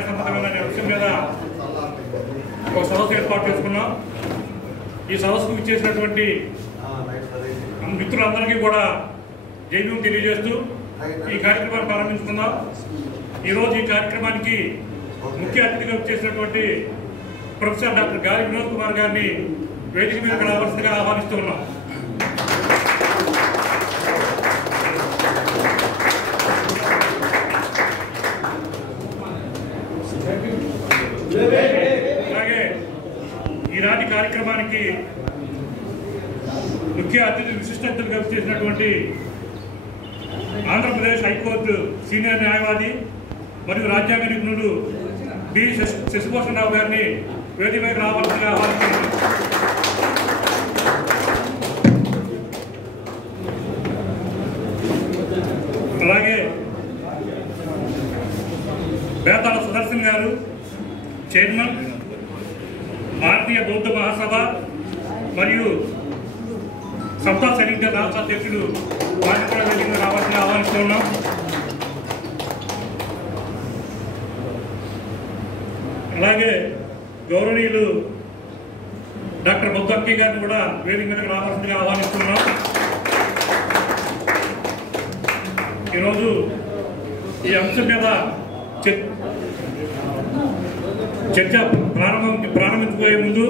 న్యాయసమ్మతమైన అంశం మీద ఒక సదస్సు ఏర్పాటు చేసుకున్నాం. ఈ సదస్సుకు ఇచ్చేసినటువంటి మిత్రులందరికీ కూడా జైలు తెలియజేస్తూ ఈ కార్యక్రమాన్ని ప్రారంభించుకుందాం. ఈరోజు ఈ కార్యక్రమానికి ముఖ్య అతిథిగా వచ్చేసినటువంటి ప్రొఫెసర్ డాక్టర్ గాలి వినోద్ కుమార్ గారిని వేదిక మీద రావాల్సిందిగా ఆహ్వానిస్తూ ఉన్నాం. అలాగే ఈనాటి కార్యక్రమానికి ముఖ్య అతిథి విశిష్ట అతిథులుగా చేసినటువంటి ఆంధ్రప్రదేశ్ హైకోర్టు సీనియర్ న్యాయవాది మరియు రాజ్యాంగ నిపుణుడు బి శశిభూషణ్ రావు గారిని వేదిక మీద రావాల్సిందిగా ఆహ్వానిస్తున్నాను. అలాగే బేతాళ సుదర్శన్ గారు చైర్మన్ భారతీయ బౌద్ధ మహాసభ మరియు సప్తా సైనిక రాష్ట్ర అధ్యక్షుడు వారిని కూడా వేదిక రావాల్సిన ఆహ్వానిస్తున్నాం. అలాగే గౌరవనీయులు డాక్టర్ బొద్దక్కి గారిని కూడా వేదిక మీదకి రావాల్సిందిగా ఆహ్వానిస్తున్నాం. ఈరోజు ఈ అంశం మీద చర్చ ప్రారంభించబోయే ముందు